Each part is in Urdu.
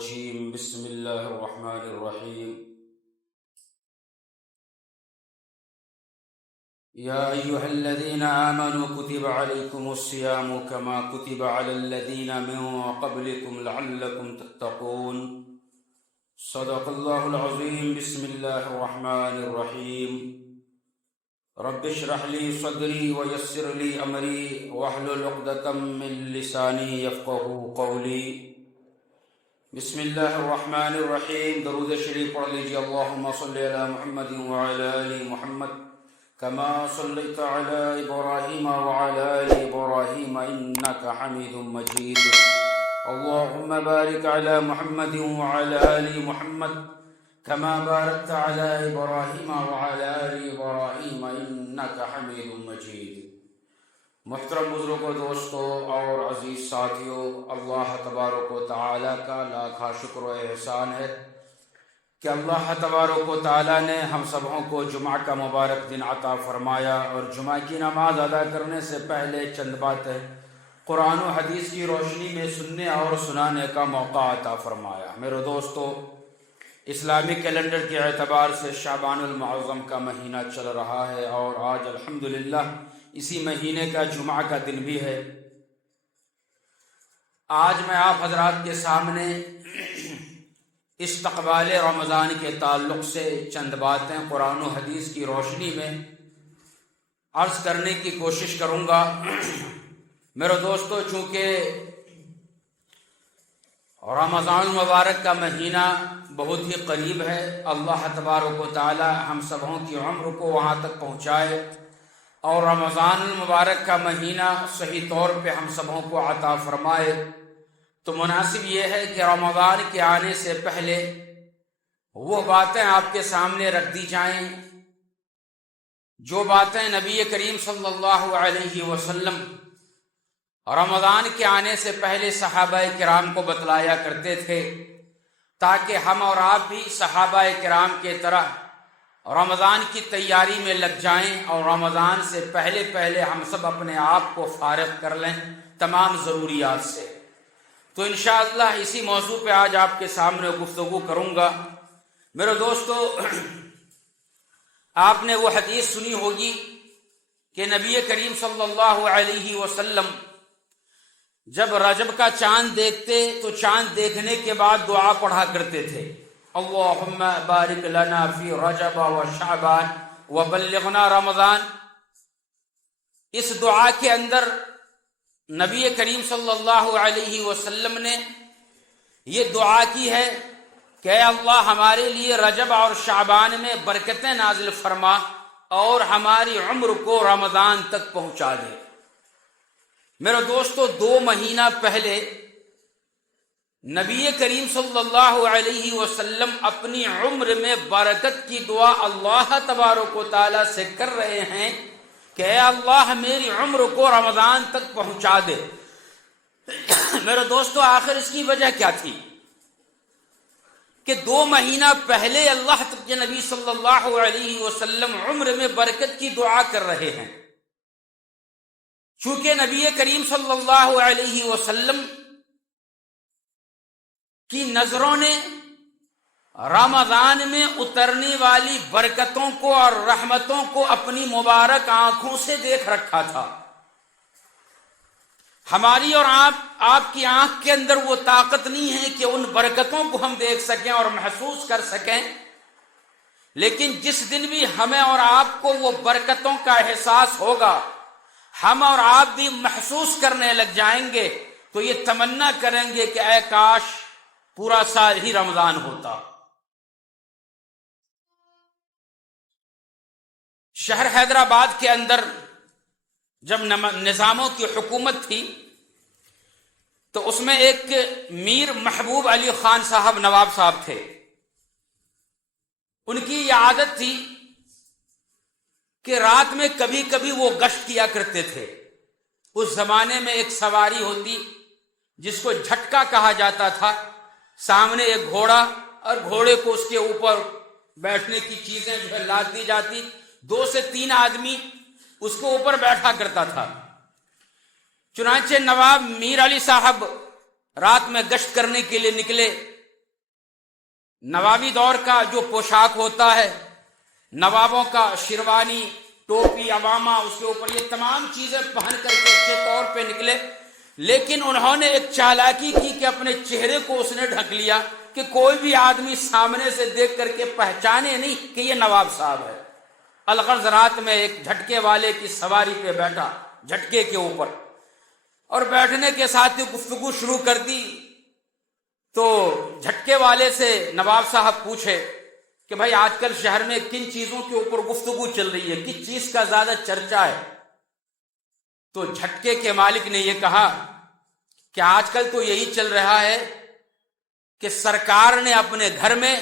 الرجيم بسم الله الرحمن الرحيم يا أيها الذين آمنوا كتب عليكم الصيام كما كتب على الذين من قبلكم لعلكم تتقون صدق الله العظيم بسم الله الرحمن الرحيم رب اشرح لي صدري ويسر لي أمري واحلل عقدة من لساني يفقهوا قولي بسم الله الرحمن الرحيم درود شریف پڑھ لیجیے اللهم صل على محمد وعلى آل محمد كما صليت على إبراهيم وعلى آل إبراهيم إنك حميد مجيد اللهم بارك على محمد وعلى آل محمد كما باركت على إبراهيم وعلى آل إبراهيم إنك حميد مجيد محترم بزرگوں، دوستوں اور عزیز ساتھیوں، اللہ تبارک و تعالیٰ کا لاکھاں شکر و احسان ہے کہ اللہ تبارک و تعالیٰ نے ہم سبوں کو جمعہ کا مبارک دن عطا فرمایا اور جمعہ کی نماز ادا کرنے سے پہلے چند باتیں قرآن و حدیث کی روشنی میں سننے اور سنانے کا موقع عطا فرمایا۔ میرے دوستو، اسلامی کیلنڈر کے اعتبار سے شعبان المعظم کا مہینہ چل رہا ہے اور آج الحمدللہ اسی مہینے کا جمعہ کا دن بھی ہے۔ آج میں آپ حضرات کے سامنے استقبال رمضان کے تعلق سے چند باتیں قرآن و حدیث کی روشنی میں عرض کرنے کی کوشش کروں گا۔ میرے دوستو، چونکہ رمضان المبارک کا مہینہ بہت ہی قریب ہے، اللہ تبارک و تعالی ہم سبوں کی عمر کو وہاں تک پہنچائے اور رمضان المبارک کا مہینہ صحیح طور پہ ہم سبوں کو عطا فرمائے، تو مناسب یہ ہے کہ رمضان کے آنے سے پہلے وہ باتیں آپ کے سامنے رکھ دی جائیں جو باتیں نبی کریم صلی اللہ علیہ وسلم رمضان کے آنے سے پہلے صحابہ کرام کو بتلایا کرتے تھے، تاکہ ہم اور آپ بھی صحابہ کرام کے طرح رمضان کی تیاری میں لگ جائیں اور رمضان سے پہلے ہم سب اپنے آپ کو فارغ کر لیں تمام ضروریات سے۔ تو انشاءاللہ اسی موضوع پہ آج آپ کے سامنے گفتگو کروں گا۔ میرے دوستو، آپ نے وہ حدیث سنی ہوگی کہ نبی کریم صلی اللہ علیہ وسلم جب رجب کا چاند دیکھتے تو چاند دیکھنے کے بعد دعا پڑھا کرتے تھے، اللہم بارک لنا فی رجب و شعبان وبلغنا رمضان۔ اس دعا کے اندر نبی کریم صلی اللہ علیہ وسلم نے یہ دعا کی ہے کہ اے اللہ ہمارے لیے رجب اور شعبان میں برکتیں نازل فرما اور ہماری عمر کو رمضان تک پہنچا دے۔ میرے دوستو، 2 مہینہ پہلے نبی کریم صلی اللہ علیہ وسلم اپنی عمر میں برکت کی دعا اللہ تبارک و تعالیٰ سے کر رہے ہیں کہ اے اللہ میری عمر کو رمضان تک پہنچا دے۔ میرے دوستو، آخر اس کی وجہ کیا تھی کہ 2 مہینہ پہلے اللہ کے نبی صلی اللہ علیہ وسلم عمر میں برکت کی دعا کر رہے ہیں؟ چونکہ نبی کریم صلی اللہ علیہ وسلم کی نظروں نے رمضان میں اترنے والی برکتوں کو اور رحمتوں کو اپنی مبارک آنکھوں سے دیکھ رکھا تھا۔ ہماری اور آپ کی آنکھ کے اندر وہ طاقت نہیں ہے کہ ان برکتوں کو ہم دیکھ سکیں اور محسوس کر سکیں، لیکن جس دن بھی ہمیں اور آپ کو وہ برکتوں کا احساس ہوگا، ہم اور آپ بھی محسوس کرنے لگ جائیں گے تو یہ تمنا کریں گے کہ اے کاش پورا سال ہی رمضان ہوتا۔ شہر حیدرآباد کے اندر جب نظاموں کی حکومت تھی تو اس میں ایک میر محبوب علی خان صاحب نواب صاحب تھے۔ ان کی یہ عادت تھی کہ رات میں کبھی کبھی وہ گشت کیا کرتے تھے۔ اس زمانے میں ایک سواری ہوتی جس کو جھٹکا کہا جاتا تھا، سامنے ایک گھوڑا اور گھوڑے کو اس کے اوپر بیٹھنے کی چیزیں جو ہے لاد دی جاتی، 2 سے 3 آدمی اس کو اوپر بیٹھا کرتا تھا۔ چنانچہ نواب میر علی صاحب رات میں گشت کرنے کے لیے نکلے نوابی دور کا جو پوشاک ہوتا ہے، نوابوں کا شیروانی، ٹوپی، عوامہ، اس کے اوپر یہ تمام چیزیں پہن کر کے اچھے طور پہ نکلے، لیکن انہوں نے ایک چالاکی کی کہ اپنے چہرے کو اس نے ڈھک لیا کہ کوئی بھی آدمی سامنے سے دیکھ کر کے پہچانے نہیں کہ یہ نواب صاحب ہے۔ الغرض رات میں ایک جھٹکے والے کی سواری پہ بیٹھا، جھٹکے کے اوپر، اور بیٹھنے کے ساتھ ہی گفتگو شروع کر دی۔ تو جھٹکے والے سے نواب صاحب پوچھے کہ بھائی آج کل شہر میں کن چیزوں کے اوپر گفتگو چل رہی ہے، کس چیز کا زیادہ چرچا ہے؟ تو جھٹکے کے مالک نے یہ کہا کہ آج کل تو یہی چل رہا ہے کہ سرکار نے اپنے گھر میں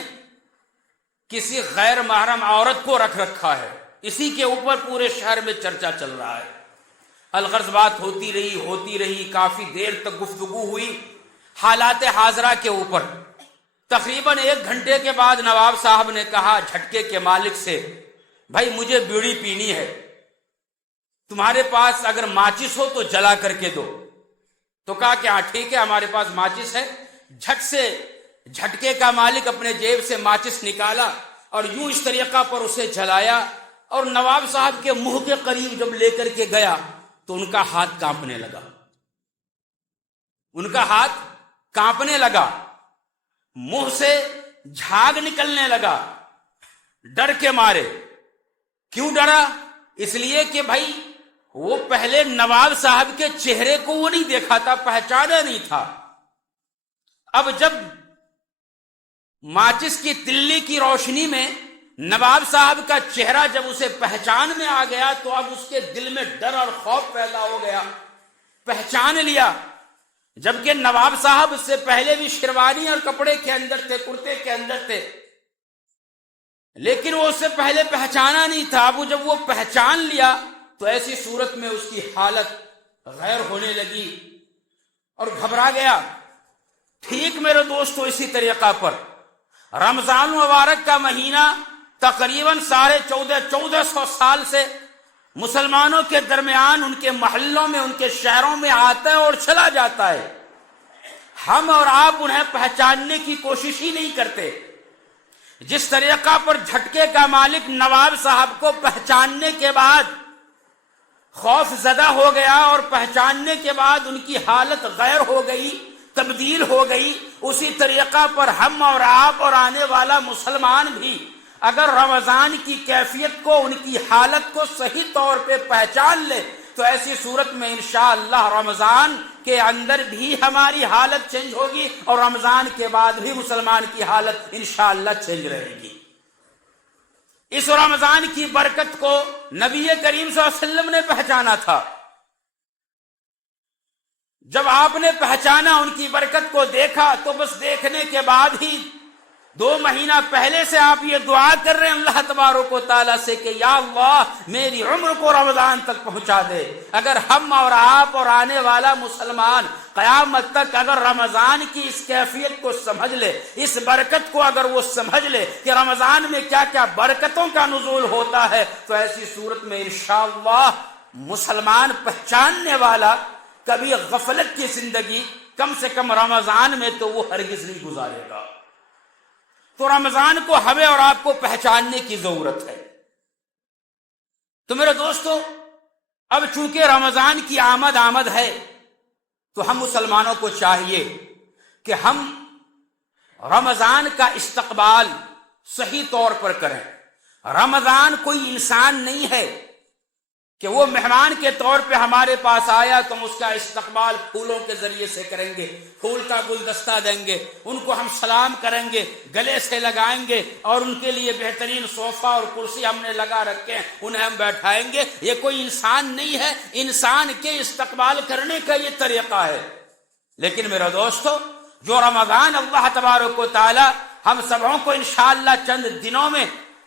کسی غیر محرم عورت کو رکھ رکھا ہے، اسی کے اوپر پورے شہر میں چرچا چل رہا ہے۔ الغرض بات ہوتی رہی، کافی دیر تک گفتگو ہوئی حالات حاضرہ کے اوپر۔ تقریباً 1 گھنٹے کے بعد نواب صاحب نے کہا جھٹکے کے مالک سے، بھائی مجھے بیڑی پینی ہے، تمہارے پاس اگر ماچس ہو تو جلا کر کے دو۔ تو کہا کہ ہاں ٹھیک ہے، ہمارے پاس ماچس ہے۔ جھٹ سے جھٹکے کا مالک اپنے جیب سے ماچس نکالا اور یوں اس طریقہ پر اسے جلایا، اور نواب صاحب کے منہ کے قریب جب لے کر کے گیا تو ان کا ہاتھ کانپنے لگا، منہ سے جھاگ نکلنے لگا، ڈر کے مارے۔ کیوں ڈرا؟ اس لیے کہ بھائی وہ پہلے نواب صاحب کے چہرے کو وہ نہیں دیکھا تھا، پہچانا نہیں تھا۔ اب جب ماچس کی تلی کی روشنی میں نواب صاحب کا چہرہ جب اسے پہچان میں آ گیا تو اب اس کے دل میں ڈر اور خوف پیدا ہو گیا، پہچان لیا۔ جبکہ نواب صاحب اس سے پہلے بھی شیروانی اور کپڑے کے اندر تھے، کرتے کے اندر تھے، لیکن وہ اس سے پہلے پہچانا نہیں تھا۔ اب جب وہ پہچان لیا تو ایسی صورت میں اس کی حالت غیر ہونے لگی اور گھبرا گیا۔ ٹھیک میرے دوستو اسی طریقہ پر رمضان مبارک کا مہینہ تقریباً 1450 سال سے مسلمانوں کے درمیان، ان کے محلوں میں، ان کے شہروں میں آتا ہے اور چلا جاتا ہے۔ ہم اور آپ انہیں پہچاننے کی کوشش ہی نہیں کرتے۔ جس طریقہ پر جھٹکے کا مالک نواب صاحب کو پہچاننے کے بعد خوف زدہ ہو گیا اور پہچاننے کے بعد ان کی حالت غیر ہو گئی، تبدیل ہو گئی، اسی طریقہ پر ہم اور آپ اور آنے والا مسلمان بھی اگر رمضان کی کیفیت کو، ان کی حالت کو صحیح طور پہ پہچان لے تو ایسی صورت میں انشاءاللہ رمضان کے اندر بھی ہماری حالت چینج ہوگی اور رمضان کے بعد بھی مسلمان کی حالت انشاءاللہ چینج رہے گی۔ اس رمضان کی برکت کو نبی کریم صلی اللہ علیہ وسلم نے پہچانا تھا۔ جب آپ نے پہچانا، ان کی برکت کو دیکھا، تو بس دیکھنے کے بعد ہی 2 مہینہ پہلے سے آپ یہ دعا کر رہے ہیں اللہ تبارک و تعالیٰ سے کہ یا اللہ میری عمر کو رمضان تک پہنچا دے۔ اگر ہم اور آپ اور آنے والا مسلمان قیامت تک اگر رمضان کی اس کیفیت کو سمجھ لے، اس برکت کو اگر وہ سمجھ لے کہ رمضان میں کیا کیا برکتوں کا نزول ہوتا ہے، تو ایسی صورت میں انشاءاللہ مسلمان پہچاننے والا کبھی غفلت کی زندگی کم سے کم رمضان میں تو وہ ہرگز نہیں گزارے گا۔ تو رمضان کو ہمیں اور آپ کو پہچاننے کی ضرورت ہے۔ تو میرے دوستو، اب چونکہ رمضان کی آمد ہے تو ہم مسلمانوں کو چاہیے کہ ہم رمضان کا استقبال صحیح طور پر کریں۔ رمضان کوئی انسان نہیں ہے کہ وہ مہمان کے طور پہ ہمارے پاس آیا تو ہم اس کا استقبال پھولوں کے ذریعے سے کریں گے، پھول کا گلدستہ دیں گے، ان کو ہم سلام کریں گے، گلے سے لگائیں گے، اور ان کے لیے بہترین صوفہ اور کرسی ہم نے لگا رکھے ہیں، انہیں ہم بیٹھائیں گے۔ یہ کوئی انسان نہیں ہے، انسان کے استقبال کرنے کا یہ طریقہ ہے۔ لیکن میرے دوستو، جو رمضان اللہ تبارک و تعالی ہم سبوں کو انشاءاللہ چند دنوں میں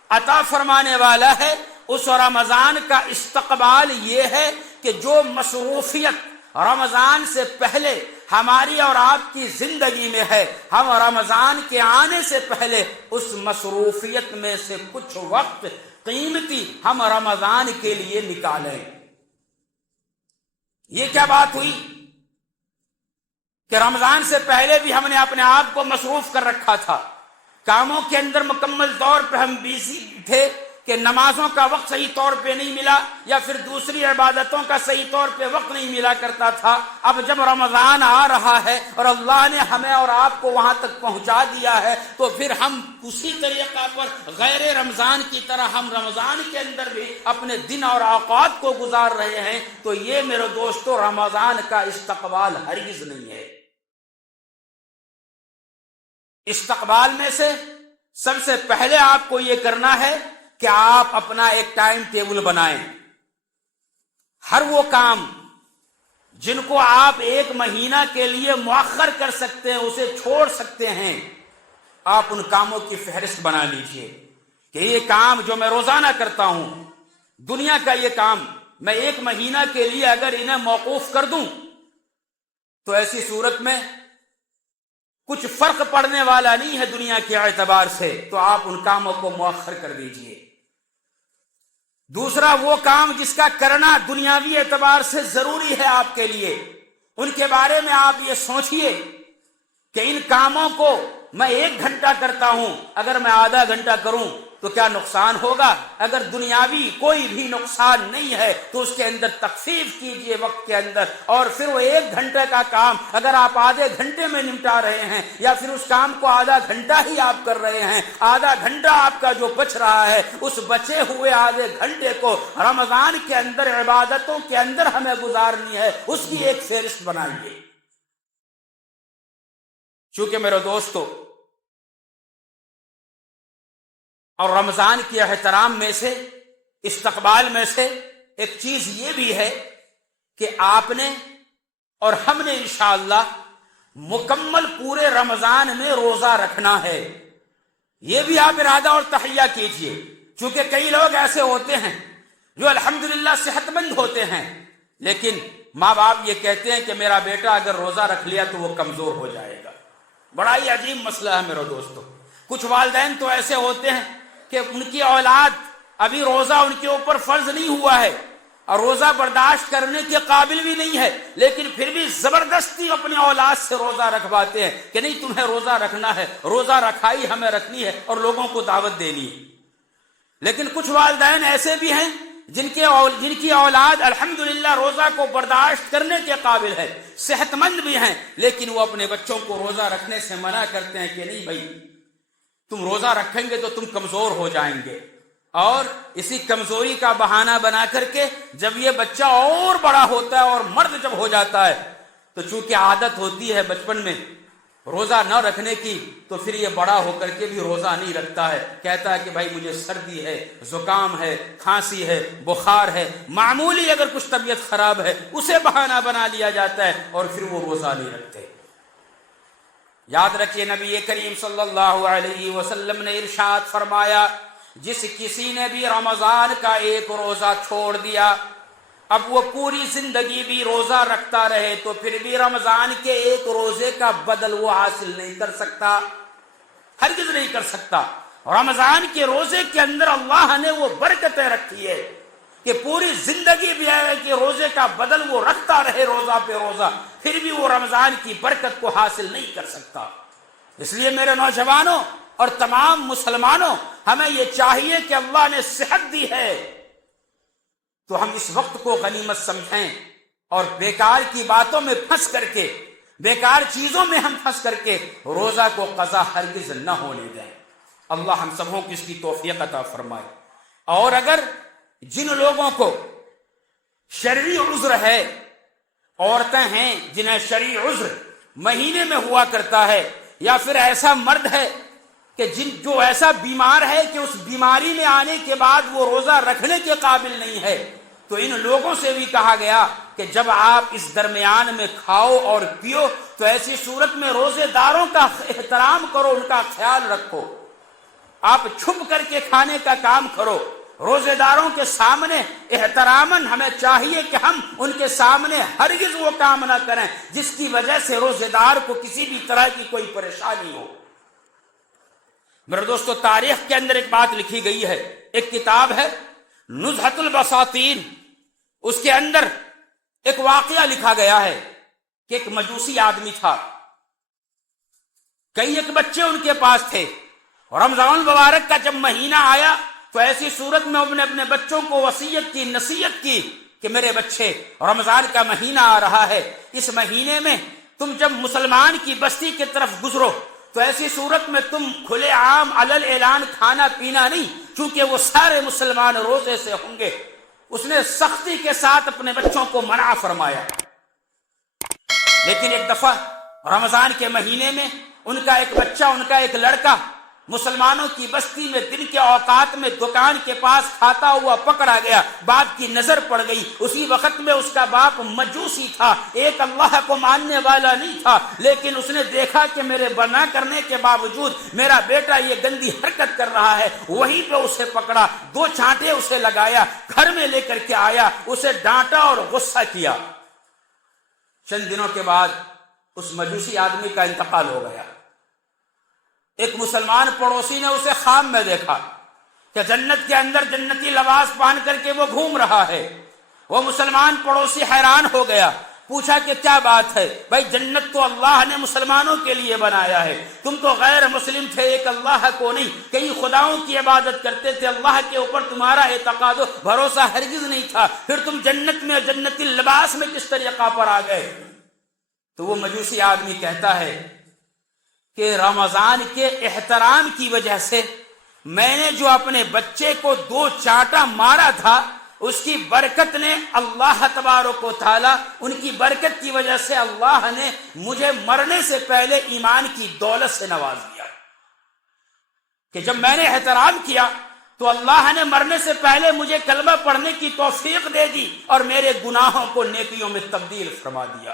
عطا فرمانے والا ہے، اس رمضان کا استقبال یہ ہے کہ جو مصروفیت رمضان سے پہلے ہماری اور آپ کی زندگی میں ہے، ہم رمضان کے آنے سے پہلے اس مصروفیت میں سے کچھ وقت قیمتی ہم رمضان کے لیے نکالیں۔ یہ کیا بات ہوئی کہ رمضان سے پہلے بھی ہم نے اپنے آپ کو مصروف کر رکھا تھا، کاموں کے اندر مکمل طور پہ ہم بیزی تھے کہ نمازوں کا وقت صحیح طور پہ نہیں ملا یا پھر دوسری عبادتوں کا صحیح طور پہ وقت نہیں ملا کرتا تھا. اب جب رمضان آ رہا ہے اور اللہ نے ہمیں اور آپ کو وہاں تک پہنچا دیا ہے تو پھر ہم اسی طریقہ پر غیر رمضان کی طرح ہم رمضان کے اندر بھی اپنے دن اور اوقات کو گزار رہے ہیں. تو یہ میرے دوستو رمضان کا استقبال ہرگز نہیں ہے. استقبال میں سے سب سے پہلے آپ کو یہ کرنا ہے کہ آپ اپنا ایک ٹائم ٹیبل بنائیں. ہر وہ کام جن کو آپ ایک مہینہ کے لیے مؤخر کر سکتے ہیں، اسے چھوڑ سکتے ہیں، آپ ان کاموں کی فہرست بنا لیجئے کہ یہ کام جو میں روزانہ کرتا ہوں، دنیا کا یہ کام میں ایک مہینہ کے لیے اگر انہیں موقوف کر دوں تو ایسی صورت میں کچھ فرق پڑنے والا نہیں ہے دنیا کے اعتبار سے، تو آپ ان کاموں کو مؤخر کر دیجئے. دوسرا وہ کام جس کا کرنا دنیاوی اعتبار سے ضروری ہے آپ کے لیے، ان کے بارے میں آپ یہ سوچئے کہ ان کاموں کو میں 1 گھنٹہ کرتا ہوں، اگر میں آدھا گھنٹہ کروں تو کیا نقصان ہوگا؟ اگر دنیاوی کوئی بھی نقصان نہیں ہے تو اس کے اندر تخفیف کیجئے وقت کے اندر، اور پھر وہ 1 گھنٹے کا کام اگر آپ آدھے گھنٹے میں نمٹا رہے ہیں یا پھر اس کام کو آدھا گھنٹہ ہی آپ کر رہے ہیں، آدھا گھنٹہ آپ کا جو بچ رہا ہے اس بچے ہوئے آدھے گھنٹے کو رمضان کے اندر عبادتوں کے اندر ہمیں گزارنی ہے، اس کی ایک فہرست بنائیے. چونکہ میرے دوستو اور رمضان کے احترام میں سے، استقبال میں سے ایک چیز یہ بھی ہے کہ آپ نے اور ہم نے انشاءاللہ مکمل پورے رمضان میں روزہ رکھنا ہے. یہ بھی آپ ارادہ اور تہیہ کیجئے، چونکہ کئی لوگ ایسے ہوتے ہیں جو الحمدللہ صحت مند ہوتے ہیں لیکن ماں باپ یہ کہتے ہیں کہ میرا بیٹا اگر روزہ رکھ لیا تو وہ کمزور ہو جائے گا. بڑا ہی عجیب مسئلہ ہے میرے دوستو. کچھ والدین تو ایسے ہوتے ہیں کہ ان کی اولاد ابھی روزہ ان کے اوپر فرض نہیں ہوا ہے اور روزہ برداشت کرنے کے قابل بھی نہیں ہے، لیکن پھر بھی زبردستی اپنے اولاد سے روزہ رکھواتے ہیں کہ نہیں تمہیں روزہ رکھنا ہے، روزہ رکھائی ہمیں رکھنی ہے اور لوگوں کو دعوت دینی ہے. لیکن کچھ والدین ایسے بھی ہیں جن کی اولاد الحمدللہ روزہ کو برداشت کرنے کے قابل ہے، صحت مند بھی ہیں، لیکن وہ اپنے بچوں کو روزہ رکھنے سے منع کرتے ہیں کہ نہیں بھائی تم روزہ رکھیں گے تو تم کمزور ہو جائیں گے. اور اسی کمزوری کا بہانہ بنا کر کے جب یہ بچہ اور بڑا ہوتا ہے اور مرد جب ہو جاتا ہے تو چونکہ عادت ہوتی ہے بچپن میں روزہ نہ رکھنے کی، تو پھر یہ بڑا ہو کر کے بھی روزہ نہیں رکھتا ہے. کہتا ہے کہ بھائی مجھے سردی ہے، زکام ہے، کھانسی ہے، بخار ہے، معمولی اگر کچھ طبیعت خراب ہے اسے بہانہ بنا لیا جاتا ہے اور پھر وہ روزہ نہیں رکھتے. یاد رکھیے نبی کریم صلی اللہ علیہ وسلم نے ارشاد فرمایا جس کسی نے بھی رمضان کا ایک روزہ چھوڑ دیا، اب وہ پوری زندگی بھی روزہ رکھتا رہے تو پھر بھی رمضان کے ایک روزے کا بدل وہ حاصل نہیں کر سکتا، ہرگز نہیں کر سکتا. رمضان کے روزے کے اندر اللہ نے وہ برکتیں رکھی ہے کہ پوری زندگی بھی ہے کہ روزے کا بدل وہ رکھتا رہے روزہ پہ روزہ، پھر بھی وہ رمضان کی برکت کو حاصل نہیں کر سکتا. اس لیے میرے نوجوانوں اور تمام مسلمانوں ہمیں یہ چاہیے کہ اللہ نے صحت دی ہے تو ہم اس وقت کو غنیمت سمجھیں اور بیکار کی باتوں میں پھنس کر کے، بیکار چیزوں میں ہم پھنس کر کے روزہ کو قضا ہرگز نہ ہونے دیں. اللہ ہم سبوں کی اس کی توفیق عطا فرمائے. اور اگر جن لوگوں کو شرعی عذر ہے، عورتیں ہیں جنہیں شرعی عذر مہینے میں ہوا کرتا ہے، یا پھر ایسا مرد ہے کہ جو ایسا بیمار ہے کہ اس بیماری میں آنے کے بعد وہ روزہ رکھنے کے قابل نہیں ہے، تو ان لوگوں سے بھی کہا گیا کہ جب آپ اس درمیان میں کھاؤ اور پیو تو ایسی صورت میں روزے داروں کا احترام کرو، ان کا خیال رکھو. آپ چھپ کر کے کھانے کا کام کرو. روزے داروں کے سامنے احتراماً ہمیں چاہیے کہ ہم ان کے سامنے ہرگز وہ کام نہ کریں جس کی وجہ سے روزے دار کو کسی بھی طرح کی کوئی پریشانی ہو. میرے دوستو تاریخ کے اندر ایک بات لکھی گئی ہے، ایک کتاب ہے نزہۃ البساطین، اس کے اندر ایک واقعہ لکھا گیا ہے کہ ایک مجوسی آدمی تھا، کئی ایک بچے ان کے پاس تھے. رمضان المبارک کا جب مہینہ آیا تو ایسی صورت میں اپنے بچوں کو وصیت کی، نصیحت کی کہ میرے بچے، رمضان کا مہینہ آ رہا ہے، اس مہینے میں تم جب مسلمان کی بستی کی طرف گزرو تو ایسی صورت میں تم کھلے عام علل اعلان کھانا پینا نہیں، چونکہ وہ سارے مسلمان روزے سے ہوں گے۔ اس نے سختی کے ساتھ اپنے بچوں کو منع فرمایا۔ لیکن ایک دفعہ رمضان کے مہینے میں ان کا ایک بچہ، ان کا ایک لڑکا مسلمانوں کی بستی میں دن کے اوقات میں دکان کے پاس کھاتا ہوا پکڑا گیا۔ باپ کی نظر پڑ گئی، اسی وقت میں اس کا باپ مجوسی تھا، ایک اللہ کو ماننے والا نہیں تھا، لیکن اس نے دیکھا کہ میرے بنا کرنے کے باوجود میرا بیٹا یہ گندی حرکت کر رہا ہے، وہیں پہ اسے پکڑا، 2 چانٹے اسے لگایا، گھر میں لے کر کے آیا، اسے ڈانٹا اور غصہ کیا۔ چند دنوں کے بعد اس مجوسی آدمی کا انتقال ہو گیا۔ ایک مسلمان پڑوسی نے اسے خواب میں دیکھا کہ جنت کے اندر جنتی لباس پہن کر کے وہ گھوم رہا ہے۔ وہ مسلمان پڑوسی حیران ہو گیا، پوچھا کہ کیا بات ہے؟ بھائی جنت تو اللہ نے مسلمانوں کے لیے بنایا ہے، تم تو غیر مسلم تھے، ایک اللہ کو نہیں، کئی خداؤں کی عبادت کرتے تھے، اللہ کے اوپر تمہارا اعتقاد و بھروسہ ہرگز نہیں تھا، پھر تم جنت میں جنتی لباس میں کس طریقہ پر آ گئے؟ تو وہ مجوسی آدمی کہتا ہے کہ رمضان کے احترام کی وجہ سے میں نے جو اپنے بچے کو 2 چانٹا مارا تھا، اس کی برکت نے اللہ تبارک و تعالی، ان کی برکت کی وجہ سے اللہ نے مجھے مرنے سے پہلے ایمان کی دولت سے نواز دیا، کہ جب میں نے احترام کیا تو اللہ نے مرنے سے پہلے مجھے کلمہ پڑھنے کی توفیق دے دی اور میرے گناہوں کو نیکیوں میں تبدیل فرما دیا۔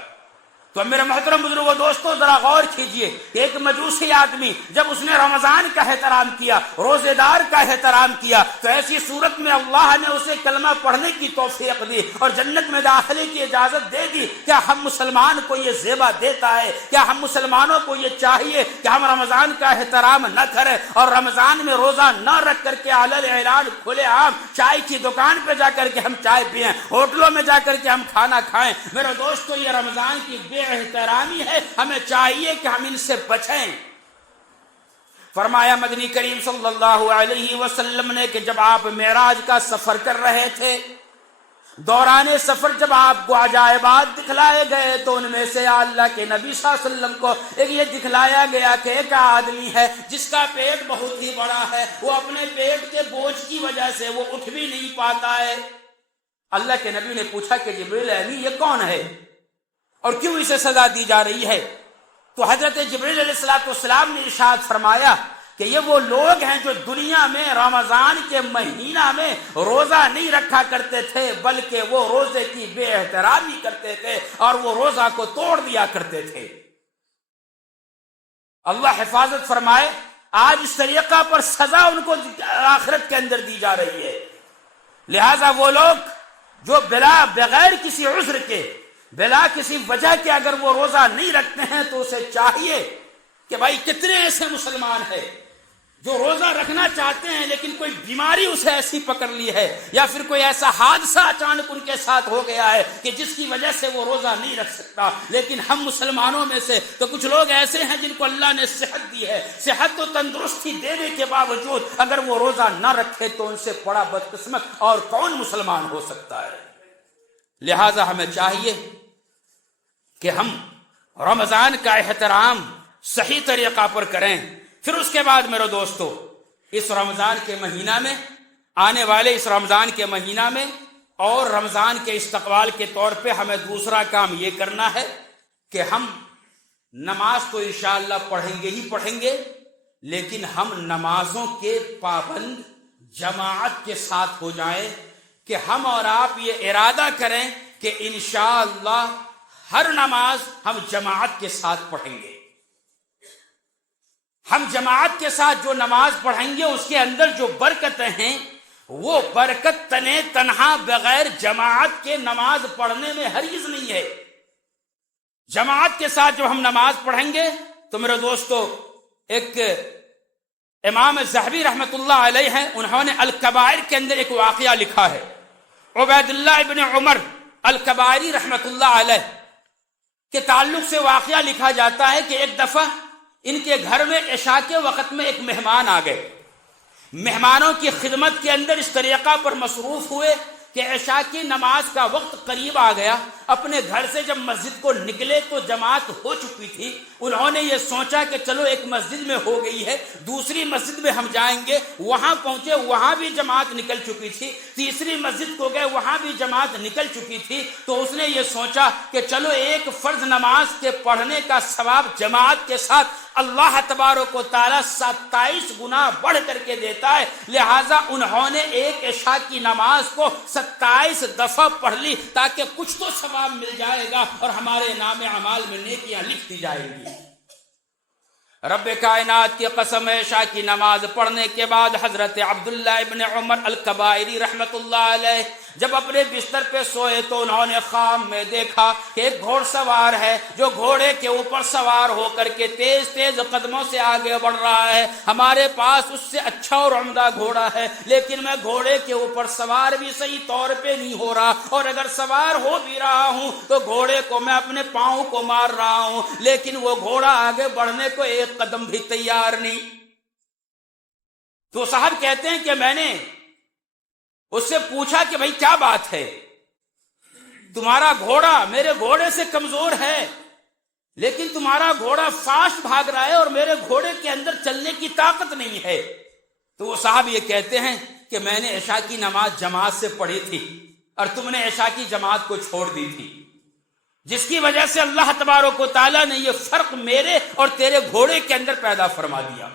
تو میرے محترم بزرگوں دوستوں، ذرا غور کیجئے کہ ایک مجوسی آدمی جب اس نے رمضان کا احترام کیا، روزے دار کا احترام کیا، تو ایسی صورت میں اللہ نے اسے کلمہ پڑھنے کی توفیق دی اور جنت میں داخلے کی اجازت دے دی۔ کیا ہم مسلمان کو یہ زیبا دیتا ہے؟ کیا ہم مسلمانوں کو یہ چاہیے کہ ہم رمضان کا احترام نہ کریں اور رمضان میں روزہ نہ رکھ کر کے علل اعلان کھلے عام چائے کی دکان پہ جا کر کے ہم چائے پئیں، ہوٹلوں میں جا کر کے ہم کھانا کھائیں؟ میرے دوستو، یہ رمضان کی بے احترامی ہے، ہمیں چاہیے کہ ہم ان سے بچیں۔ فرمایا مدنی کریم صلی اللہ علیہ وسلم نے کہ جب آپ معراج کا سفر کر رہے تھے، دوران سفر جب آپ کو عجائبات دکھلائے گئے تو ان میں سے اللہ کے نبی صلی اللہ علیہ وسلم کو ایک یہ دکھلایا گیا کہ ایک آدمی ہے جس کا پیٹ بہت ہی بڑا ہے، وہ اپنے پیٹ کے بوجھ کی وجہ سے وہ اٹھ بھی نہیں پاتا ہے۔ اللہ کے نبی نے پوچھا کہ جبریل امین یہ کون ہے اور کیوں اسے سزا دی جا رہی ہے؟ تو حضرت جبریل علیہ السلام نے ارشاد فرمایا کہ یہ وہ لوگ ہیں جو دنیا میں رمضان کے مہینہ میں روزہ نہیں رکھا کرتے تھے، بلکہ وہ روزے کی بے احترامی کرتے تھے اور وہ روزہ کو توڑ دیا کرتے تھے۔ اللہ حفاظت فرمائے، آج اس طریقہ پر سزا ان کو آخرت کے اندر دی جا رہی ہے۔ لہذا وہ لوگ جو بغیر کسی عذر کے، بلا کسی وجہ کے اگر وہ روزہ نہیں رکھتے ہیں تو اسے چاہیے کہ بھائی کتنے ایسے مسلمان ہیں جو روزہ رکھنا چاہتے ہیں لیکن کوئی بیماری اسے ایسی پکڑ لی ہے یا پھر کوئی ایسا حادثہ اچانک ان کے ساتھ ہو گیا ہے کہ جس کی وجہ سے وہ روزہ نہیں رکھ سکتا۔ لیکن ہم مسلمانوں میں سے تو کچھ لوگ ایسے ہیں جن کو اللہ نے صحت دی ہے، صحت و تندرستی دینے کے باوجود اگر وہ روزہ نہ رکھے تو ان سے بڑا بدقسمت اور کون مسلمان ہو سکتا ہے۔ لہذا ہمیں چاہیے کہ ہم رمضان کا احترام صحیح طریقہ پر کریں۔ پھر اس کے بعد میرے دوستو، اس رمضان کے مہینہ میں، آنے والے اس رمضان کے مہینہ میں اور رمضان کے استقبال کے طور پہ ہمیں دوسرا کام یہ کرنا ہے کہ ہم نماز تو انشاءاللہ پڑھیں گے ہی پڑھیں گے، لیکن ہم نمازوں کے پابند جماعت کے ساتھ ہو جائیں، کہ ہم اور آپ یہ ارادہ کریں کہ انشاءاللہ ہر نماز ہم جماعت کے ساتھ پڑھیں گے۔ ہم جماعت کے ساتھ جو نماز پڑھیں گے اس کے اندر جو برکتیں ہیں وہ برکت تنے تنہا بغیر جماعت کے نماز پڑھنے میں ہرگز نہیں ہے۔ جماعت کے ساتھ جب ہم نماز پڑھیں گے تو میرے دوستو، ایک امام ذہبی رحمت اللہ علیہ ہیں، انہوں نے الکبائر کے اندر ایک واقعہ لکھا ہے۔ عبید اللہ ابن عمر الکبائری رحمت اللہ علیہ کے تعلق سے واقعہ لکھا جاتا ہے کہ ایک دفعہ ان کے گھر میں عشاء کے وقت میں ایک مہمان آ گئے. مہمانوں کی خدمت کے اندر اس طریقہ پر مصروف ہوئے کہ عشاء کی نماز کا وقت قریب آ گیا. اپنے گھر سے جب مسجد کو نکلے تو جماعت ہو چکی تھی. انہوں نے یہ سوچا کہ چلو ایک مسجد میں ہو گئی ہے, دوسری مسجد میں ہم جائیں گے. وہاں پہنچے, وہاں بھی جماعت نکل چکی تھی. تیسری مسجد کو گئے, وہاں بھی جماعت نکل چکی تھی. تو اس نے یہ سوچا کہ چلو ایک فرض نماز کے پڑھنے کا ثواب جماعت کے ساتھ اللہ تبارک و تعالیٰ 27 گنا بڑھ کر کے دیتا ہے. لہٰذا انہوں نے ایک عشاء کی نماز کو 27 دفعہ پڑھ لی تاکہ کچھ تو ثواب مل جائے گا اور ہمارے نام اعمال میں نیکیاں لکھ دی جائیں گی. رب کائنات کی قسم, عشاء کی نماز پڑھنے کے بعد حضرت عبداللہ ابن عمر الکبائری رحمت اللہ علیہ جب اپنے بستر پہ سوئے تو انہوں نے خواب میں دیکھا کہ ایک گھوڑ سوار ہے جو گھوڑے کے اوپر سوار ہو کر کے تیز تیز قدموں سے آگے بڑھ رہا ہے. ہمارے پاس اس سے اچھا اور عمدہ گھوڑا ہے, لیکن میں گھوڑے کے اوپر سوار بھی صحیح طور پہ نہیں ہو رہا, اور اگر سوار ہو بھی رہا ہوں تو گھوڑے کو میں اپنے پاؤں کو مار رہا ہوں, لیکن وہ گھوڑا آگے بڑھنے کو ایک قدم بھی تیار نہیں. تو صاحب کہتے ہیں کہ میں نے اس سے پوچھا کہ بھائی کیا بات ہے, تمہارا گھوڑا میرے گھوڑے سے کمزور ہے, لیکن تمہارا گھوڑا فاسٹ بھاگ رہا ہے اور میرے گھوڑے کے اندر چلنے کی طاقت نہیں ہے. تو وہ صاحب یہ کہتے ہیں کہ میں نے عشاء کی نماز جماعت سے پڑھی تھی اور تم نے عشاء کی جماعت کو چھوڑ دی تھی, جس کی وجہ سے اللہ تبارک و تعالیٰ نے یہ فرق میرے اور تیرے گھوڑے کے اندر پیدا فرما دیا.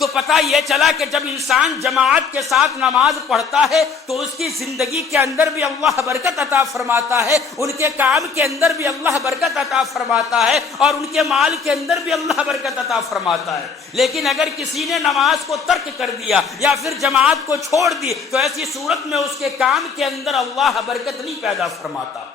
تو پتہ یہ چلا کہ جب انسان جماعت کے ساتھ نماز پڑھتا ہے تو اس کی زندگی کے اندر بھی اللہ برکت عطا فرماتا ہے, ان کے کام کے اندر بھی اللہ برکت عطا فرماتا ہے, اور ان کے مال کے اندر بھی اللہ برکت عطا فرماتا ہے. لیکن اگر کسی نے نماز کو ترک کر دیا یا پھر جماعت کو چھوڑ دی تو ایسی صورت میں اس کے کام کے اندر اللہ برکت نہیں پیدا فرماتا.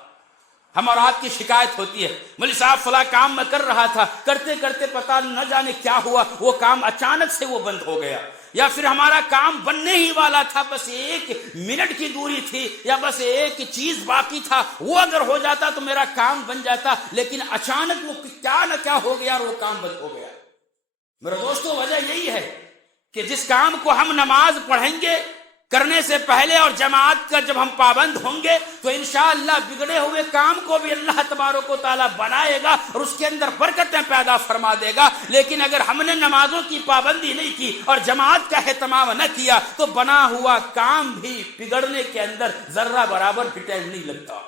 ہم اور آپ کی شکایت ہوتی ہے, مولوی صاحب فلاں کام میں کر رہا تھا, کرتے کرتے پتہ نہ جانے کیا ہوا, وہ کام اچانک سے وہ بند ہو گیا, یا پھر ہمارا کام بننے ہی والا تھا, بس 1 منٹ کی دوری تھی یا بس ایک چیز باقی تھا, وہ اگر ہو جاتا تو میرا کام بن جاتا, لیکن اچانک وہ کیا نہ کیا ہو گیا اور وہ کام بند ہو گیا. میرے دوستو, وجہ یہی ہے کہ جس کام کو ہم نماز پڑھیں گے کرنے سے پہلے اور جماعت کا جب ہم پابند ہوں گے تو انشاءاللہ بگڑے ہوئے کام کو بھی اللہ تبارک و تعالیٰ بنائے گا اور اس کے اندر برکتیں پیدا فرما دے گا. لیکن اگر ہم نے نمازوں کی پابندی نہیں کی اور جماعت کا اہتمام نہ کیا تو بنا ہوا کام بھی بگڑنے کے اندر ذرہ برابر بھی ٹائم نہیں لگتا.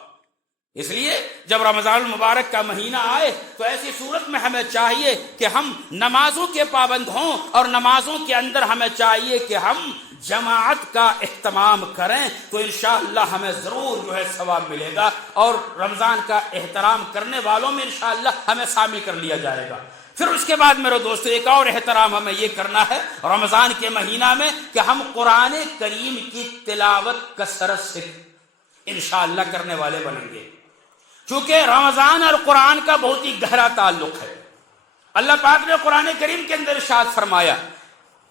اس لیے جب رمضان المبارک کا مہینہ آئے تو ایسی صورت میں ہمیں چاہیے کہ ہم نمازوں کے پابند ہوں, اور نمازوں کے اندر ہمیں چاہیے کہ ہم جماعت کا اہتمام کریں, تو انشاءاللہ ہمیں ضرور ثواب ملے گا, اور رمضان کا احترام کرنے والوں میں انشاءاللہ ہمیں شامل کر لیا جائے گا. پھر اس کے بعد میرے دوستو ایک اور احترام ہمیں یہ کرنا ہے رمضان کے مہینہ میں کہ ہم قرآن کریم کی تلاوت کثرت سے انشاءاللہ کرنے والے بنیں گے, چونکہ رمضان اور قرآن کا بہت ہی گہرا تعلق ہے. اللہ پاک نے قرآن کریم کے اندر ارشاد فرمایا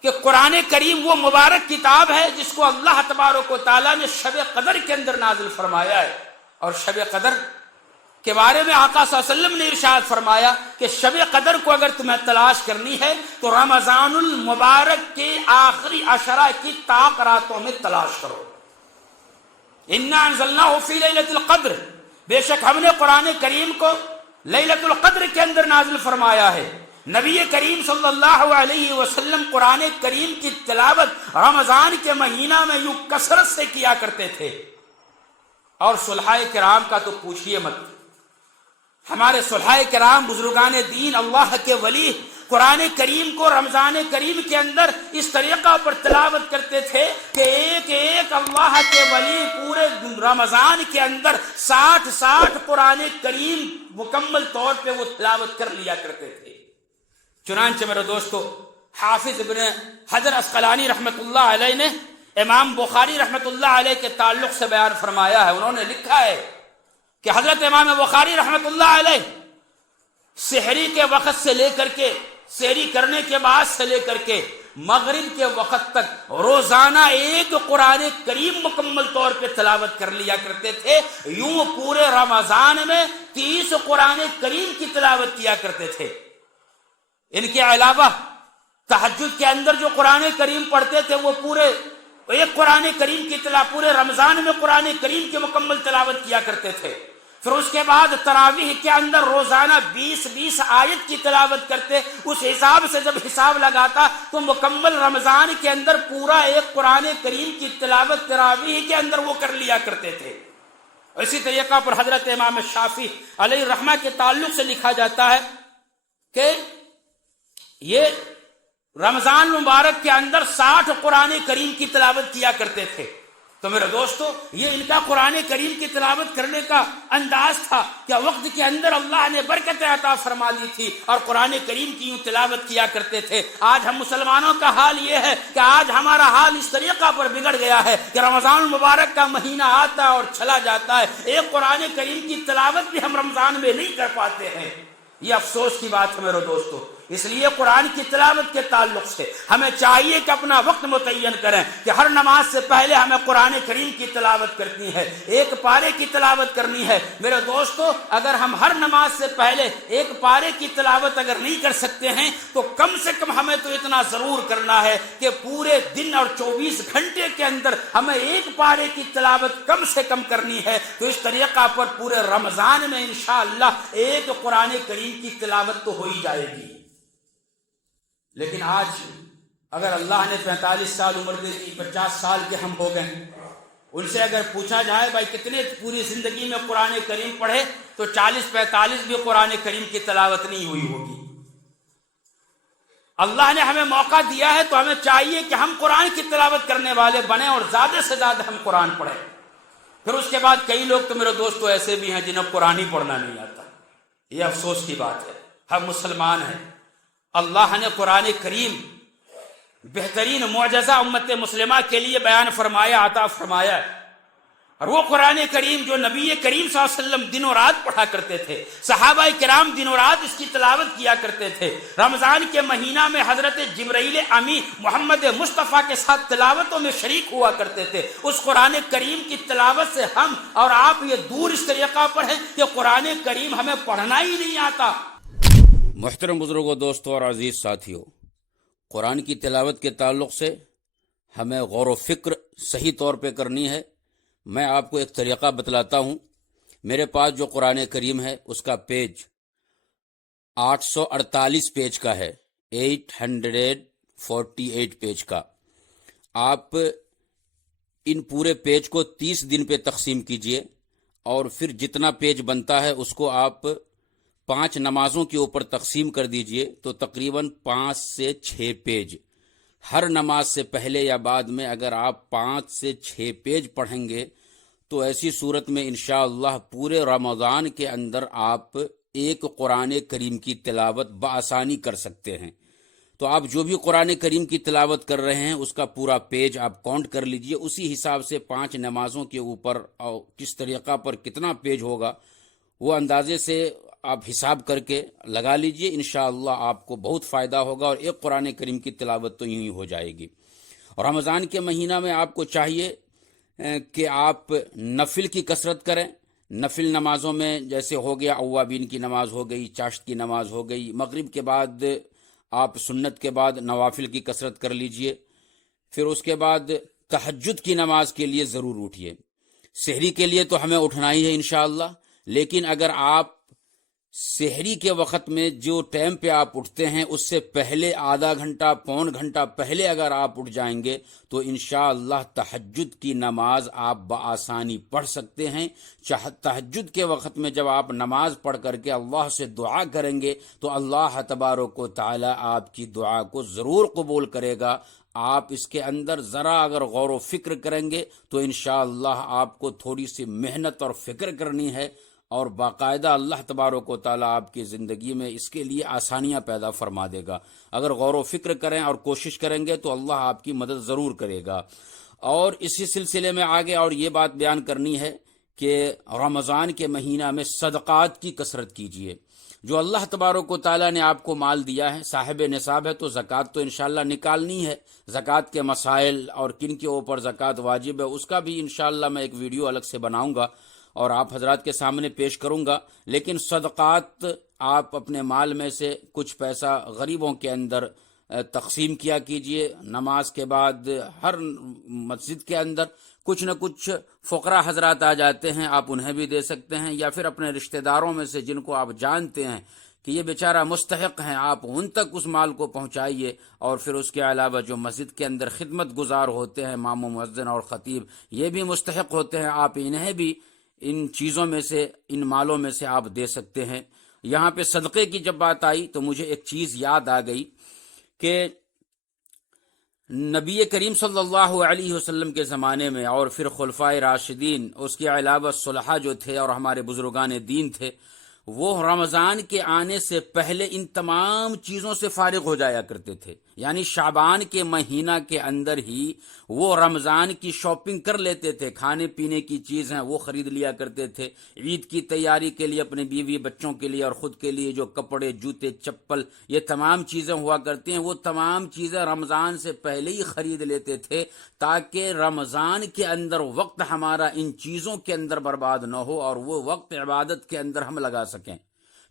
کہ قرآن کریم وہ مبارک کتاب ہے جس کو اللہ تبارک و تعالیٰ نے شب قدر کے اندر نازل فرمایا ہے. اور شب قدر کے بارے میں آقا صلی اللہ علیہ وسلم نے ارشاد فرمایا کہ شب قدر کو اگر تمہیں تلاش کرنی ہے تو رمضان المبارک کے آخری عشرہ کی طاق راتوں میں تلاش کرو. انا انزلناہ فی لیلۃ القدر, بے شک ہم نے قرآن کریم کو لیلۃ القدر کے اندر نازل فرمایا ہے. نبی کریم صلی اللہ علیہ وسلم قرآن کریم کی تلاوت رمضان کے مہینہ میں یوں کثرت سے کیا کرتے تھے. اور صلحائے کرام کا تو پوچھیے مت, ہمارے صلحائے کرام بزرگان دین اللہ کے ولی قرآن کریم کو رمضان کریم کے اندر اس طریقہ پر تلاوت کرتے تھے کہ ایک ایک اللہ کے ولی پورے رمضان کے اندر 60 قرآن کریم مکمل طور پہ وہ تلاوت کر لیا کرتے تھے. چنانچہ میرے دوستو حافظ ابن حجر عسقلانی رحمت اللہ علیہ نے امام بخاری رحمت اللہ علیہ کے تعلق سے بیان فرمایا ہے. انہوں نے لکھا ہے کہ حضرت امام بخاری رحمت اللہ علیہ سحری کے وقت سے لے کر کے, سحری کرنے کے بعد سے لے کر کے مغرب کے وقت تک روزانہ ایک قرآن کریم مکمل طور پہ تلاوت کر لیا کرتے تھے. یوں پورے رمضان میں 30 قرآن کریم کی تلاوت کیا کرتے تھے. ان کے علاوہ تہجد کے اندر جو قرآن کریم پڑھتے تھے وہ پورے ایک قرآن کریم کی تلاوت، پورے رمضان میں قرآن کریم کی مکمل تلاوت کیا کرتے تھے. پھر اس کے بعد تراویح کے اندر روزانہ 20 آیت کی تلاوت کرتے. اس حساب سے جب حساب لگاتا تو مکمل رمضان کے اندر پورا ایک قرآن کریم کی تلاوت تراویح کے اندر وہ کر لیا کرتے تھے. اسی طریقہ پر حضرت امام شافعی علیہ رحمہ کے تعلق سے لکھا جاتا ہے کہ یہ رمضان مبارک کے اندر 60 قرآن کریم کی تلاوت کیا کرتے تھے. تو میرے دوستو یہ ان کا قرآن کریم کی تلاوت کرنے کا انداز تھا کہ وقت کے اندر اللہ نے برکت عطا فرما دی تھی اور قرآن کریم کی یوں تلاوت کیا کرتے تھے. آج ہم مسلمانوں کا حال یہ ہے کہ آج ہمارا حال اس طریقہ پر بگڑ گیا ہے کہ رمضان مبارک کا مہینہ آتا ہے اور چلا جاتا ہے، ایک قرآن کریم کی تلاوت بھی ہم رمضان میں نہیں کر پاتے ہیں. یہ افسوس کی بات ہے میرے دوستو. اس لیے قرآن کی تلاوت کے تعلق سے ہمیں چاہیے کہ اپنا وقت متعین کریں کہ ہر نماز سے پہلے ہمیں قرآن کریم کی تلاوت کرنی ہے، ایک پارے کی تلاوت کرنی ہے. میرے دوستو اگر ہم ہر نماز سے پہلے ایک پارے کی تلاوت اگر نہیں کر سکتے ہیں تو کم سے کم ہمیں تو اتنا ضرور کرنا ہے کہ پورے دن اور 24 گھنٹے کے اندر ہمیں ایک پارے کی تلاوت کم سے کم کرنی ہے. تو اس طریقہ پر پورے رمضان میں انشاءاللہ ایک قرآن کریم کی تلاوت تو ہو ہی جائے گی. لیکن آج اگر اللہ نے 45 سال عمر دے دی، 50 سال کے ہم ہو گئے، ان سے اگر پوچھا جائے بھائی کتنے پوری زندگی میں قرآن کریم پڑھے تو 40-45 بھی قرآن کریم کی تلاوت نہیں ہوئی ہوگی. اللہ نے ہمیں موقع دیا ہے تو ہمیں چاہیے کہ ہم قرآن کی تلاوت کرنے والے بنیں اور زیادہ سے زیادہ ہم قرآن پڑھیں. پھر اس کے بعد کئی لوگ تو میرے دوستو ایسے بھی ہیں جنہیں قرآن ہی پڑھنا نہیں آتا. یہ افسوس کی بات ہے. ہم مسلمان ہیں، اللہ نے قرآن کریم بہترین معجزہ امت مسلمہ کے لیے بیان فرمایا، عطا فرمایا ہے. اور وہ قرآن کریم جو نبی کریم صلی اللہ علیہ وسلم دن و رات پڑھا کرتے تھے، صحابہ کرام دن و رات اس کی تلاوت کیا کرتے تھے. رمضان کے مہینہ میں حضرت جبرائیل امی محمد مصطفیٰ کے ساتھ تلاوتوں میں شریک ہوا کرتے تھے. اس قرآن کریم کی تلاوت سے ہم اور آپ یہ دور اس طریقہ پر ہیں کہ قرآن کریم ہمیں پڑھنا ہی نہیں آتا. محترم بزرگوں، دوستوں اور عزیز ساتھیوں، قرآن کی تلاوت کے تعلق سے ہمیں غور و فکر صحیح طور پہ کرنی ہے. میں آپ کو ایک طریقہ بتلاتا ہوں. میرے پاس جو قرآن کریم ہے اس کا پیج 848 پیج کا ہے، 848 پیج کا. آپ ان پورے پیج کو 30 دن پہ تقسیم کیجئے اور پھر جتنا پیج بنتا ہے اس کو آپ 5 نمازوں کے اوپر تقسیم کر دیجئے تو تقریباً 5 سے 6 پیج. ہر نماز سے پہلے یا بعد میں اگر آپ 5 سے 6 پیج پڑھیں گے تو ایسی صورت میں انشاءاللہ پورے رمضان کے اندر آپ ایک قرآن کریم کی تلاوت بآسانی کر سکتے ہیں. تو آپ جو بھی قرآن کریم کی تلاوت کر رہے ہیں اس کا پورا پیج آپ کاؤنٹ کر لیجئے. اسی حساب سے 5 نمازوں کے اوپر اور کس طریقہ پر کتنا پیج ہوگا وہ اندازے سے آپ حساب کر کے لگا لیجئے. انشاءاللہ آپ کو بہت فائدہ ہوگا اور ایک قرآن کریم کی تلاوت تو یوں ہی ہو جائے گی. اور رمضان کے مہینہ میں آپ کو چاہیے کہ آپ نفل کی کثرت کریں. نفل نمازوں میں جیسے ہو گیا اوابین کی نماز ہو گئی، چاشت کی نماز ہو گئی، مغرب کے بعد آپ سنت کے بعد نوافل کی کثرت کر لیجئے. پھر اس کے بعد تہجد کی نماز کے لیے ضرور اٹھیے. سحری کے لیے تو ہمیں اٹھنا ہی ہے انشاءاللہ، لیکن اگر آپ سحری کے وقت میں جو ٹائم پہ آپ اٹھتے ہیں اس سے پہلے آدھا گھنٹہ پون گھنٹہ پہلے اگر آپ اٹھ جائیں گے تو انشاءاللہ تہجد کی نماز آپ بآسانی پڑھ سکتے ہیں. تہجد کے وقت میں جب آپ نماز پڑھ کر کے اللہ سے دعا کریں گے تو اللہ تبارک و تعالی آپ کی دعا کو ضرور قبول کرے گا. آپ اس کے اندر ذرا اگر غور و فکر کریں گے تو انشاءاللہ آپ کو تھوڑی سی محنت اور فکر کرنی ہے اور باقاعدہ اللہ تبارک و تعالیٰ آپ کی زندگی میں اس کے لیے آسانیاں پیدا فرما دے گا. اگر غور و فکر کریں اور کوشش کریں گے تو اللہ آپ کی مدد ضرور کرے گا. اور اسی سلسلے میں آگے اور یہ بات بیان کرنی ہے کہ رمضان کے مہینہ میں صدقات کی کثرت کیجیے. جو اللہ تبارک و تعالیٰ نے آپ کو مال دیا ہے، صاحب نصاب ہے، تو زکوٰۃ تو انشاءاللہ نکالنی ہے. زکوٰۃ کے مسائل اور کن کے اوپر زکوٰۃ واجب ہے اس کا بھی انشاءاللہ میں ایک ویڈیو الگ سے بناؤں گا. اور آپ حضرات کے سامنے پیش کروں گا، لیکن صدقات آپ اپنے مال میں سے کچھ پیسہ غریبوں کے اندر تقسیم کیا کیجئے۔ نماز کے بعد ہر مسجد کے اندر کچھ نہ کچھ فقراء حضرات آ جاتے ہیں، آپ انہیں بھی دے سکتے ہیں، یا پھر اپنے رشتہ داروں میں سے جن کو آپ جانتے ہیں کہ یہ بیچارہ مستحق ہیں، آپ ان تک اس مال کو پہنچائیے۔ اور پھر اس کے علاوہ جو مسجد کے اندر خدمت گزار ہوتے ہیں، امام و مؤذن اور خطیب، یہ بھی مستحق ہوتے ہیں، آپ انہیں بھی ان چیزوں میں سے، ان مالوں میں سے آپ دے سکتے ہیں۔ یہاں پہ صدقے کی جب بات آئی تو مجھے ایک چیز یاد آ گئی کہ نبی کریم صلی اللہ علیہ وسلم کے زمانے میں اور پھر خلفائے راشدین، اس کے علاوہ صلحاء جو تھے اور ہمارے بزرگان دین تھے، وہ رمضان کے آنے سے پہلے ان تمام چیزوں سے فارغ ہو جایا کرتے تھے، یعنی شعبان کے مہینہ کے اندر ہی وہ رمضان کی شاپنگ کر لیتے تھے، کھانے پینے کی چیز ہیں وہ خرید لیا کرتے تھے، عید کی تیاری کے لیے اپنے بیوی بچوں کے لیے اور خود کے لیے جو کپڑے جوتے چپل یہ تمام چیزیں ہوا کرتی ہیں، وہ تمام چیزیں رمضان سے پہلے ہی خرید لیتے تھے تاکہ رمضان کے اندر وقت ہمارا ان چیزوں کے اندر برباد نہ ہو اور وہ وقت عبادت کے اندر ہم لگا سکیں۔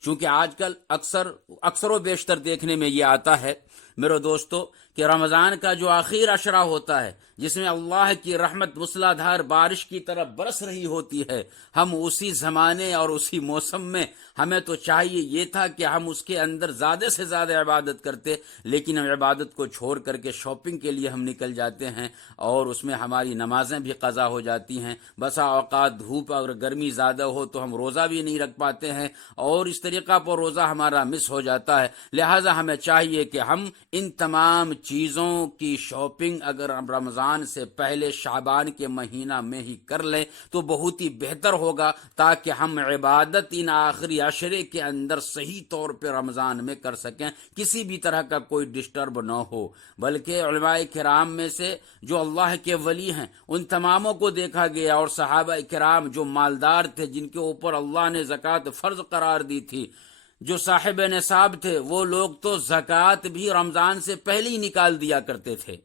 چونکہ آج کل اکثر و بیشتر دیکھنے میں یہ آتا ہے میرے دوستو کہ رمضان کا جو آخر عشرہ ہوتا ہے، جس میں اللہ کی رحمت موسلا دھار بارش کی طرح برس رہی ہوتی ہے، ہم اسی زمانے اور اسی موسم میں ہمیں تو چاہیے یہ تھا کہ ہم اس کے اندر زیادہ سے زیادہ عبادت کرتے، لیکن ہم عبادت کو چھوڑ کر کے شاپنگ کے لیے ہم نکل جاتے ہیں اور اس میں ہماری نمازیں بھی قضا ہو جاتی ہیں۔ بسا اوقات دھوپ اور گرمی زیادہ ہو تو ہم روزہ بھی نہیں رکھ پاتے ہیں اور اس طریقہ پر روزہ ہمارا مس ہو جاتا ہے۔ لہٰذا ہمیں چاہیے کہ ہم ان تمام چیزوں کی شاپنگ اگر رمضان سے پہلے شعبان کے مہینہ میں ہی کر لیں تو بہت ہی بہتر ہوگا، تاکہ ہم عبادت ان آخری عشرے کے اندر صحیح طور پہ رمضان میں کر سکیں، کسی بھی طرح کا کوئی ڈسٹرب نہ ہو۔ بلکہ علماء کرام میں سے جو اللہ کے ولی ہیں ان تماموں کو دیکھا گیا، اور صحابہ کرام جو مالدار تھے، جن کے اوپر اللہ نے زکوٰۃ فرض قرار دی تھی، جو صاحب نصاب تھے، وہ لوگ تو زکوٰۃ بھی رمضان سے پہلے ہی نکال دیا کرتے تھے۔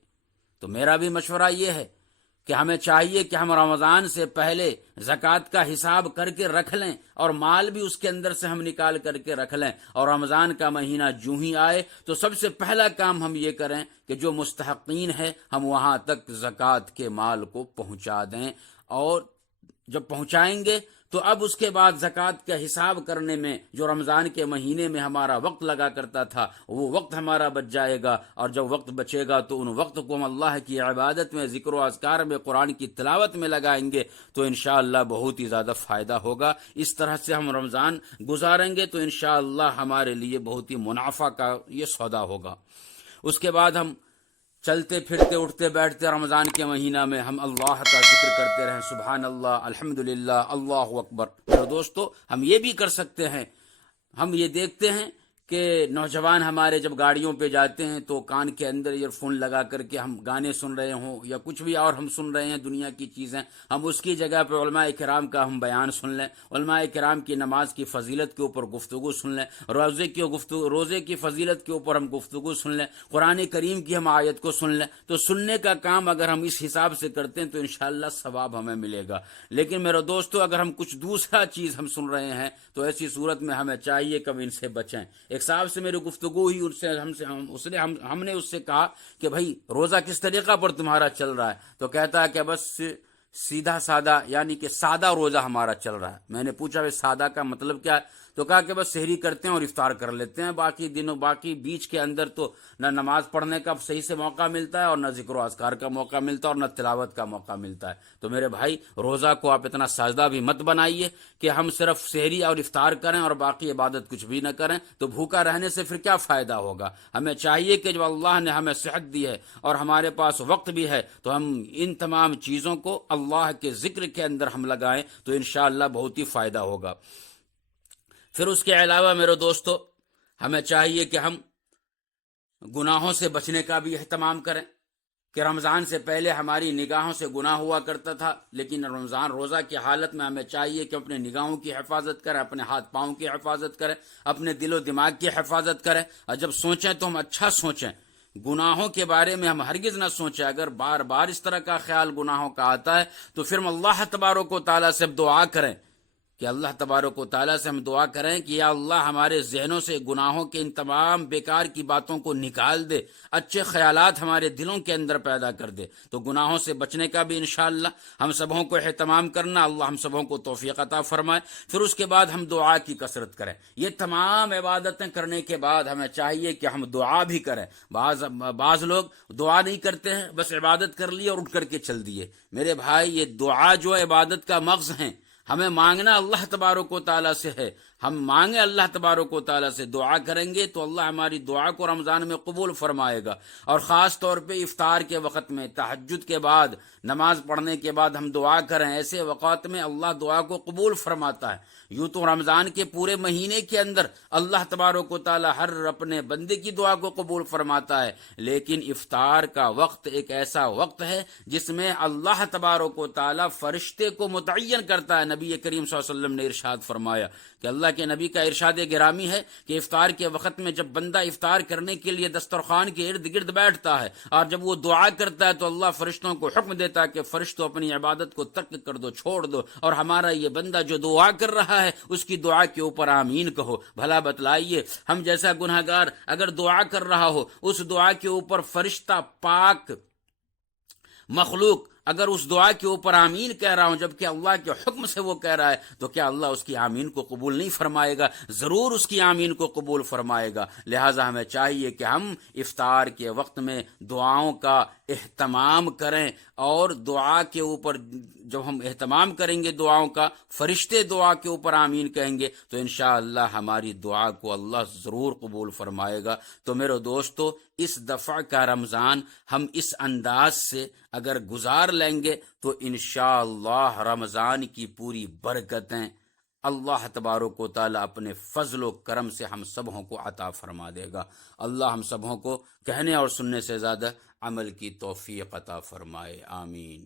تو میرا بھی مشورہ یہ ہے کہ ہمیں چاہیے کہ ہم رمضان سے پہلے زکوٰۃ کا حساب کر کے رکھ لیں اور مال بھی اس کے اندر سے ہم نکال کر کے رکھ لیں، اور رمضان کا مہینہ جوں ہی آئے تو سب سے پہلا کام ہم یہ کریں کہ جو مستحقین ہیں ہم وہاں تک زکوٰۃ کے مال کو پہنچا دیں، اور جب پہنچائیں گے تو اب اس کے بعد زکوٰۃ کا حساب کرنے میں جو رمضان کے مہینے میں ہمارا وقت لگا کرتا تھا وہ وقت ہمارا بچ جائے گا، اور جب وقت بچے گا تو ان وقت کو ہم اللہ کی عبادت میں، ذکر و اذکار میں، قرآن کی تلاوت میں لگائیں گے تو انشاءاللہ بہت ہی زیادہ فائدہ ہوگا۔ اس طرح سے ہم رمضان گزاریں گے تو انشاءاللہ ہمارے لیے بہت ہی منافع کا یہ سودا ہوگا۔ اس کے بعد ہم چلتے پھرتے اٹھتے بیٹھتے رمضان کے مہینہ میں ہم اللہ کا ذکر کرتے رہیں، سبحان اللہ، الحمدللہ، اللہ اکبر۔ میرے دوستو ہم یہ بھی کر سکتے ہیں، ہم یہ دیکھتے ہیں کہ نوجوان ہمارے جب گاڑیوں پہ جاتے ہیں تو کان کے اندر ایئر فون لگا کر کے ہم گانے سن رہے ہوں یا کچھ بھی اور ہم سن رہے ہیں دنیا کی چیزیں، ہم اس کی جگہ پہ علماء کرام کا ہم بیان سن لیں، علماء کرام کی نماز کی فضیلت کے اوپر گفتگو سن لیں، روزے کی فضیلت کے اوپر ہم گفتگو سن لیں، قرآن کریم کی ہم آیت کو سن لیں، تو سننے کا کام اگر ہم اس حساب سے کرتے ہیں تو انشاءاللہ ثواب ہمیں ملے گا۔ لیکن میرے دوستو اگر ہم کچھ دوسرا چیز ہم سن رہے ہیں تو ایسی صورت میں ہمیں چاہیے کہ ہم ان سے بچیں۔ ایک صاحب سے میری گفتگو ہوئی، ہم نے اس سے کہا کہ بھائی روزہ کس طریقہ پر تمہارا چل رہا ہے؟ تو کہتا ہے کہ بس سیدھا سادہ، یعنی کہ سادہ روزہ ہمارا چل رہا ہے۔ میں نے پوچھا بھائی سادہ کا مطلب کیا ہے؟ تو کہا کہ بس سحری کرتے ہیں اور افطار کر لیتے ہیں، باقی بیچ کے اندر تو نہ نماز پڑھنے کا صحیح سے موقع ملتا ہے اور نہ ذکر و اذکار کا موقع ملتا ہے اور نہ تلاوت کا موقع ملتا ہے۔ تو میرے بھائی روزہ کو آپ اتنا سادہ بھی مت بنائیے کہ ہم صرف سحری اور افطار کریں اور باقی عبادت کچھ بھی نہ کریں، تو بھوکا رہنے سے پھر کیا فائدہ ہوگا؟ ہمیں چاہیے کہ جب اللہ نے ہمیں صحت دی ہے اور ہمارے پاس وقت بھی ہے تو ہم ان تمام چیزوں کو اللہ کے ذکر کے اندر ہم لگائیں تو انشاءاللہ بہت ہی فائدہ ہوگا۔ پھر اس کے علاوہ میرے دوستو ہمیں چاہیے کہ ہم گناہوں سے بچنے کا بھی اہتمام کریں، کہ رمضان سے پہلے ہماری نگاہوں سے گناہ ہوا کرتا تھا، لیکن رمضان روزہ کی حالت میں ہمیں چاہیے کہ اپنے نگاہوں کی حفاظت کریں، اپنے ہاتھ پاؤں کی حفاظت کریں، اپنے دل و دماغ کی حفاظت کریں، اور جب سوچیں تو ہم اچھا سوچیں، گناہوں کے بارے میں ہم ہرگز نہ سوچیں۔ اگر بار بار اس طرح کا خیال گناہوں کا آتا ہے تو پھر ہم اللہ تبارک و تعالیٰ سے دعا کریں کہ اللہ تبارک و تعالیٰ سے ہم دعا کریں کہ یا اللہ ہمارے ذہنوں سے گناہوں کے ان تمام بیکار کی باتوں کو نکال دے، اچھے خیالات ہمارے دلوں کے اندر پیدا کر دے۔ تو گناہوں سے بچنے کا بھی انشاءاللہ ہم سبوں کو اہتمام کرنا، اللہ ہم سبوں کو توفیق عطا فرمائے۔ پھر اس کے بعد ہم دعا کی کثرت کریں۔ یہ تمام عبادتیں کرنے کے بعد ہمیں چاہیے کہ ہم دعا بھی کریں۔ بعض لوگ دعا نہیں کرتے ہیں، بس عبادت کر لی اور اٹھ کر کے چل دیے۔ میرے بھائی، یہ دعا جو عبادت کا مغز ہیں، ہمیں مانگنا اللہ تبارک و تعالیٰ سے ہے۔ ہم مانگیں اللہ تبارک و تعالیٰ سے، دعا کریں گے تو اللہ ہماری دعا کو رمضان میں قبول فرمائے گا۔ اور خاص طور پہ افطار کے وقت میں، تہجد کے بعد، نماز پڑھنے کے بعد ہم دعا کریں، ایسے وقات میں اللہ دعا کو قبول فرماتا ہے۔ یوں تو رمضان کے پورے مہینے کے اندر اللہ تبارک و تعالیٰ ہر اپنے بندے کی دعا کو قبول فرماتا ہے، لیکن افطار کا وقت ایک ایسا وقت ہے جس میں اللہ تبارک و تعالیٰ فرشتے کو متعین کرتا ہے۔ نبی کریم صلی اللہ علیہ وسلم نے ارشاد فرمایا کہ اللہ کے نبی کا ارشاد گرامی ہے کہ افطار کے وقت میں جب بندہ افطار کرنے کے لیے دسترخوان کے ارد گرد بیٹھتا ہے اور جب وہ دعا کرتا ہے تو اللہ فرشتوں کو حکم دیتا ہے کہ فرشتوں اپنی عبادت کو ترک کر دو، چھوڑ دو، اور ہمارا یہ بندہ جو دعا کر رہا ہے اس کی دعا کے اوپر آمین کہو۔ بھلا بتلائیے، ہم جیسا گنہگار اگر دعا کر رہا ہو، اس دعا کے اوپر فرشتہ پاک مخلوق اگر اس دعا کے اوپر آمین کہہ رہا ہوں جبکہ اللہ کے حکم سے وہ کہہ رہا ہے، تو کیا اللہ اس کی آمین کو قبول نہیں فرمائے گا؟ ضرور اس کی آمین کو قبول فرمائے گا۔ لہٰذا ہمیں چاہیے کہ ہم افطار کے وقت میں دعاؤں کا اہتمام کریں، اور دعا کے اوپر جب ہم اہتمام کریں گے دعاؤں کا، فرشتے دعا کے اوپر آمین کہیں گے تو انشاءاللہ ہماری دعا کو اللہ ضرور قبول فرمائے گا۔ تو میرے دوستو، اس دفعہ کا رمضان ہم اس انداز سے اگر گزار لیں گے تو انشاءاللہ رمضان کی پوری برکتیں اللہ تبارک و تعالیٰ اپنے فضل و کرم سے ہم سبوں کو عطا فرما دے گا۔ اللہ ہم سبوں کو کہنے اور سننے سے زیادہ عمل کی توفیق عطا فرمائے، آمین۔